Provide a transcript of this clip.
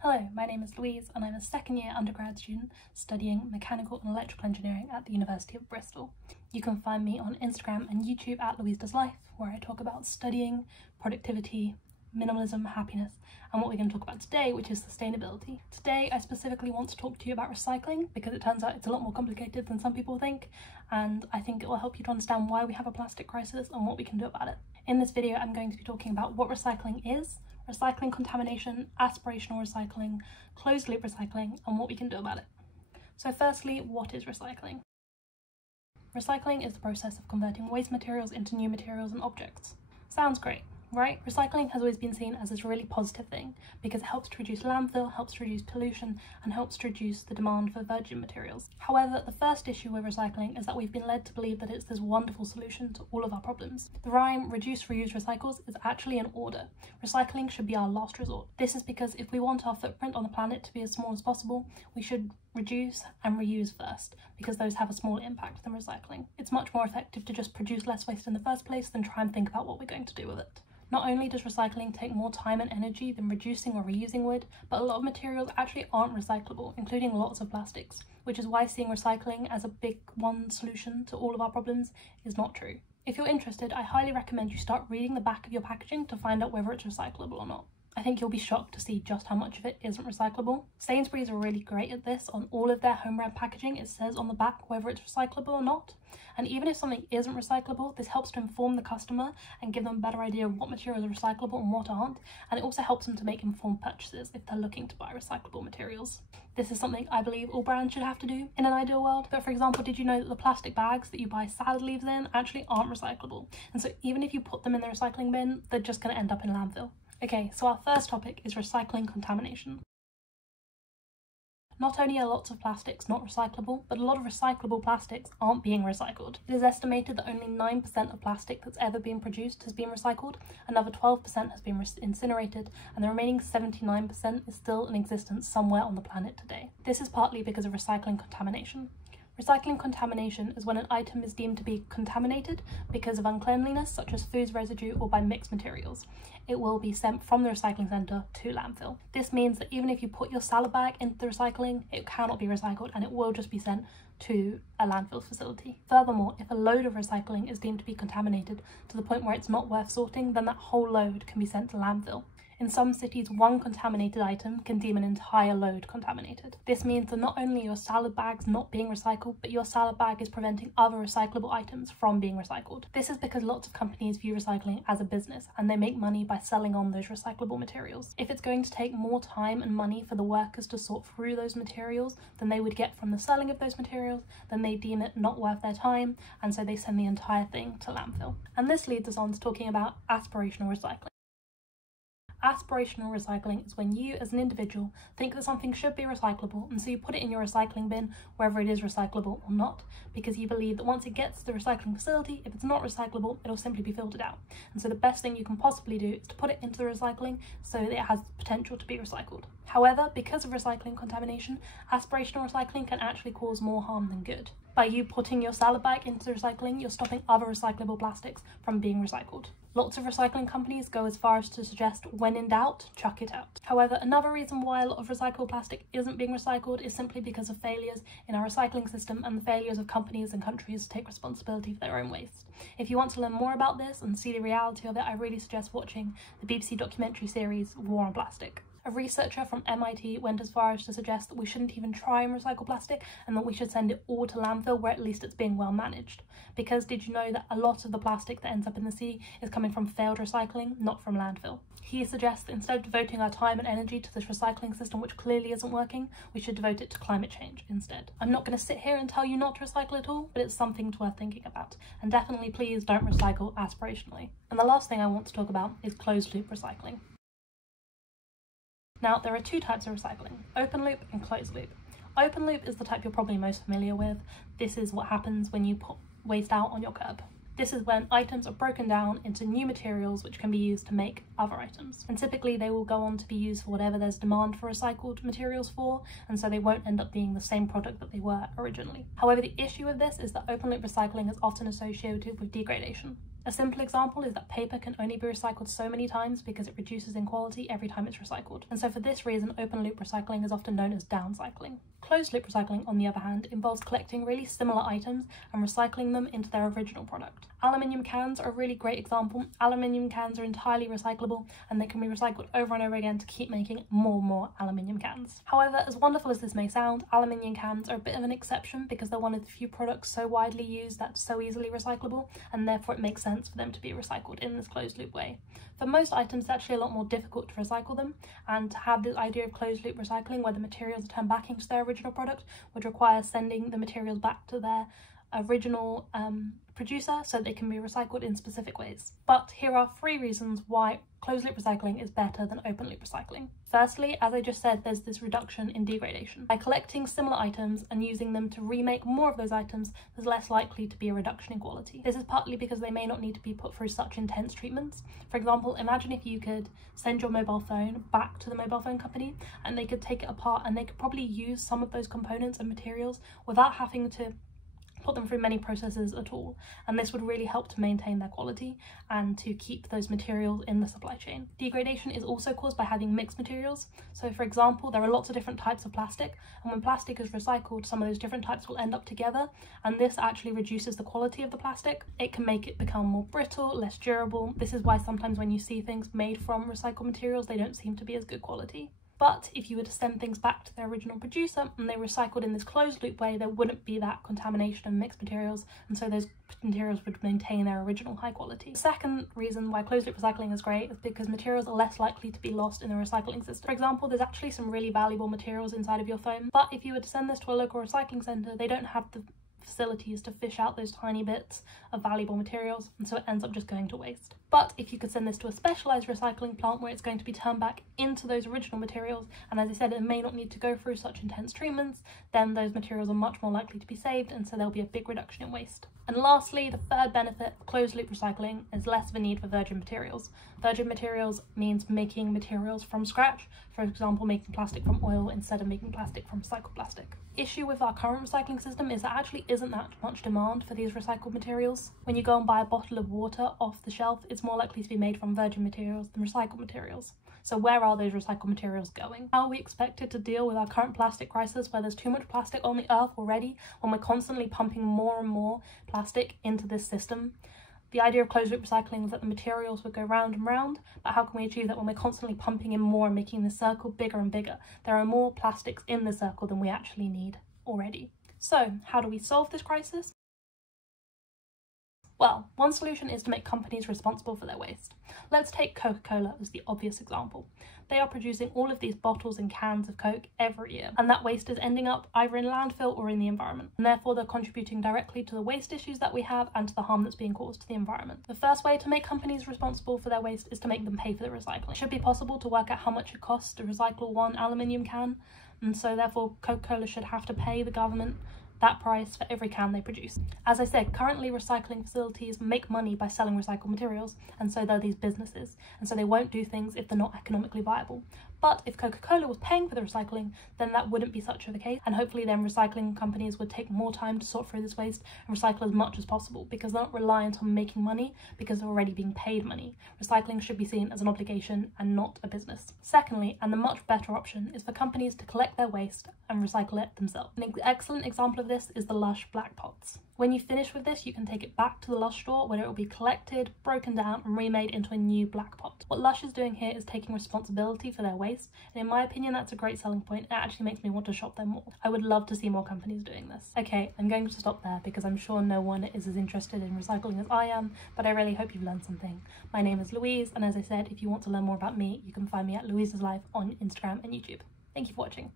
Hello, my name is Louise and I'm a second-year undergrad student studying mechanical and electrical engineering at the University of Bristol. You can find me on Instagram and YouTube at Louise Does Life, where I talk about studying, productivity, minimalism, happiness, and what we're going to talk about today, which is sustainability. Today I specifically want to talk to you about recycling because it turns out it's a lot more complicated than some people think, and I think it will help you to understand why we have a plastic crisis and what we can do about it. In this video I'm going to be talking about what recycling is, recycling contamination, aspirational recycling, closed loop recycling, and what we can do about it. So firstly, what is recycling? Recycling is the process of converting waste materials into new materials and objects. Sounds great, right? Recycling has always been seen as this really positive thing because it helps to reduce landfill, helps to reduce pollution, and helps to reduce the demand for virgin materials. However, the first issue with recycling is that we've been led to believe that it's this wonderful solution to all of our problems. The rhyme reduce, reuse, recycles is actually in order. Recycling should be our last resort. This is because if we want our footprint on the planet to be as small as possible, we should reduce and reuse first, because those have a smaller impact than recycling. It's much more effective to just produce less waste in the first place than try and think about what we're going to do with it. Not only does recycling take more time and energy than reducing or reusing would, but a lot of materials actually aren't recyclable, including lots of plastics, which is why seeing recycling as a big one solution to all of our problems is not true. If you're interested, I highly recommend you start reading the back of your packaging to find out whether it's recyclable or not. I think you'll be shocked to see just how much of it isn't recyclable. Sainsbury's are really great at this. On all of their home brand packaging, it says on the back whether it's recyclable or not. And even if something isn't recyclable, this helps to inform the customer and give them a better idea of what materials are recyclable and what aren't. And it also helps them to make informed purchases if they're looking to buy recyclable materials. This is something I believe all brands should have to do in an ideal world. But for example, did you know that the plastic bags that you buy salad leaves in actually aren't recyclable? And so even if you put them in the recycling bin, they're just going to end up in a landfill. Okay, so our first topic is recycling contamination. Not only are lots of plastics not recyclable, but a lot of recyclable plastics aren't being recycled. It is estimated that only 9% of plastic that's ever been produced has been recycled, another 12% has been incinerated, and the remaining 79% is still in existence somewhere on the planet today. This is partly because of recycling contamination. Recycling contamination is when an item is deemed to be contaminated because of uncleanliness, such as food residue or by mixed materials. It will be sent from the recycling centre to landfill. This means that even if you put your salad bag into the recycling, it cannot be recycled and it will just be sent to a landfill facility. Furthermore, if a load of recycling is deemed to be contaminated to the point where it's not worth sorting, then that whole load can be sent to landfill. In some cities, one contaminated item can deem an entire load contaminated. This means that not only are your salad bags not being recycled, but your salad bag is preventing other recyclable items from being recycled. This is because lots of companies view recycling as a business and they make money by selling on those recyclable materials. If it's going to take more time and money for the workers to sort through those materials than they would get from the selling of those materials, then they deem it not worth their time, and so they send the entire thing to landfill. And this leads us on to talking about aspirational recycling. Aspirational recycling is when you, as an individual, think that something should be recyclable, and so you put it in your recycling bin, whether it is recyclable or not, because you believe that once it gets to the recycling facility, if it's not recyclable, it'll simply be filtered out. And so the best thing you can possibly do is to put it into the recycling so that it has potential to be recycled. However, because of recycling contamination, aspirational recycling can actually cause more harm than good. By you putting your salad bag into the recycling, you're stopping other recyclable plastics from being recycled. Lots of recycling companies go as far as to suggest, when in doubt, chuck it out. However, another reason why a lot of recycled plastic isn't being recycled is simply because of failures in our recycling system and the failures of companies and countries to take responsibility for their own waste. If you want to learn more about this and see the reality of it, I really suggest watching the BBC documentary series War on Plastic. A researcher from MIT went as far as to suggest that we shouldn't even try and recycle plastic and that we should send it all to landfill where at least it's being well managed. Because did you know that a lot of the plastic that ends up in the sea is coming from failed recycling, not from landfill? He suggests that instead of devoting our time and energy to this recycling system which clearly isn't working, we should devote it to climate change instead. I'm not going to sit here and tell you not to recycle at all, but it's something worth thinking about. And definitely please don't recycle aspirationally. And the last thing I want to talk about is closed loop recycling. Now, there are two types of recycling, open loop and closed loop. Open loop is the type you're probably most familiar with. This is what happens when you put waste out on your curb. This is when items are broken down into new materials which can be used to make other items. And typically they will go on to be used for whatever there's demand for recycled materials for, and so they won't end up being the same product that they were originally. However, the issue with this is that open loop recycling is often associated with degradation. A simple example is that paper can only be recycled so many times because it reduces in quality every time it's recycled. And so for this reason, open loop recycling is often known as downcycling. Closed loop recycling, on the other hand, involves collecting really similar items and recycling them into their original product. Aluminium cans are a really great example. Aluminium cans are entirely recyclable and they can be recycled over and over again to keep making more aluminium cans. However, as wonderful as this may sound, aluminium cans are a bit of an exception because they're one of the few products so widely used that's so easily recyclable, and therefore it makes sense for them to be recycled in this closed loop way. For most items, it's actually a lot more difficult to recycle them, and to have this idea of closed loop recycling where the materials are turned back into their original product would require sending the materials back to their original producer so they can be recycled in specific ways. But here are 3 reasons why closed loop recycling is better than open loop recycling. Firstly, as I just said, there's this reduction in degradation. By collecting similar items and using them to remake more of those items, there's less likely to be a reduction in quality. This is partly because they may not need to be put through such intense treatments. For example, imagine if you could send your mobile phone back to the mobile phone company and they could take it apart and they could probably use some of those components and materials without having to put them through many processes at all, and this would really help to maintain their quality and to keep those materials in the supply chain. Degradation is also caused by having mixed materials. So for example, there are lots of different types of plastic, and when plastic is recycled, some of those different types will end up together, and this actually reduces the quality of the plastic. It can make it become more brittle, less durable. This is why sometimes when you see things made from recycled materials, they don't seem to be as good quality. But if you were to send things back to their original producer and they recycled in this closed loop way, there wouldn't be that contamination of mixed materials, and so those materials would maintain their original high quality. The second reason why closed loop recycling is great is because materials are less likely to be lost in the recycling system. For example, there's actually some really valuable materials inside of your phone, but if you were to send this to a local recycling centre, they don't have the facilities to fish out those tiny bits of valuable materials, and so it ends up just going to waste. But if you could send this to a specialised recycling plant where it's going to be turned back into those original materials, and as I said, it may not need to go through such intense treatments, then those materials are much more likely to be saved, and so there'll be a big reduction in waste. And lastly, the third benefit of closed loop recycling is less of a need for virgin materials. Virgin materials means making materials from scratch, for example making plastic from oil instead of making plastic from recycled plastic. Issue with our current recycling system is there actually isn't that much demand for these recycled materials. When you go and buy a bottle of water off the shelf, it's more likely to be made from virgin materials than recycled materials. So where are those recycled materials going? How are we expected to deal with our current plastic crisis where there's too much plastic on the earth already when we're constantly pumping more and more plastic into this system? The idea of closed loop recycling is that the materials would go round and round, but how can we achieve that when we're constantly pumping in more and making the circle bigger and bigger? There are more plastics in the circle than we actually need already. So how do we solve this crisis? Well, one solution is to make companies responsible for their waste. Let's take Coca-Cola as the obvious example. They are producing all of these bottles and cans of Coke every year, and that waste is ending up either in landfill or in the environment, and therefore they're contributing directly to the waste issues that we have and to the harm that's being caused to the environment. The first way to make companies responsible for their waste is to make them pay for the recycling. It should be possible to work out how much it costs to recycle one aluminium can, and so therefore Coca-Cola should have to pay the government that price for every can they produce. As I said, currently recycling facilities make money by selling recycled materials, and so they're these businesses, and so they won't do things if they're not economically viable. But if Coca-Cola was paying for the recycling, then that wouldn't be such a case, and hopefully then recycling companies would take more time to sort through this waste and recycle as much as possible, because they're not reliant on making money because they're already being paid money. Recycling should be seen as an obligation and not a business. Secondly, and the much better option, is for companies to collect their waste and recycle it themselves. An excellent example of this is the Lush black pots. When you finish with this, you can take it back to the Lush store where it will be collected, broken down and remade into a new black pot. What Lush is doing here is taking responsibility for their waste, and in my opinion that's a great selling point. It actually makes me want to shop there more. I would love to see more companies doing this. Okay, I'm going to stop there because I'm sure no one is as interested in recycling as I am, but I really hope you've learned something. My name is Louise, and as I said, if you want to learn more about me, you can find me at Louise's Life on Instagram and YouTube. Thank you for watching.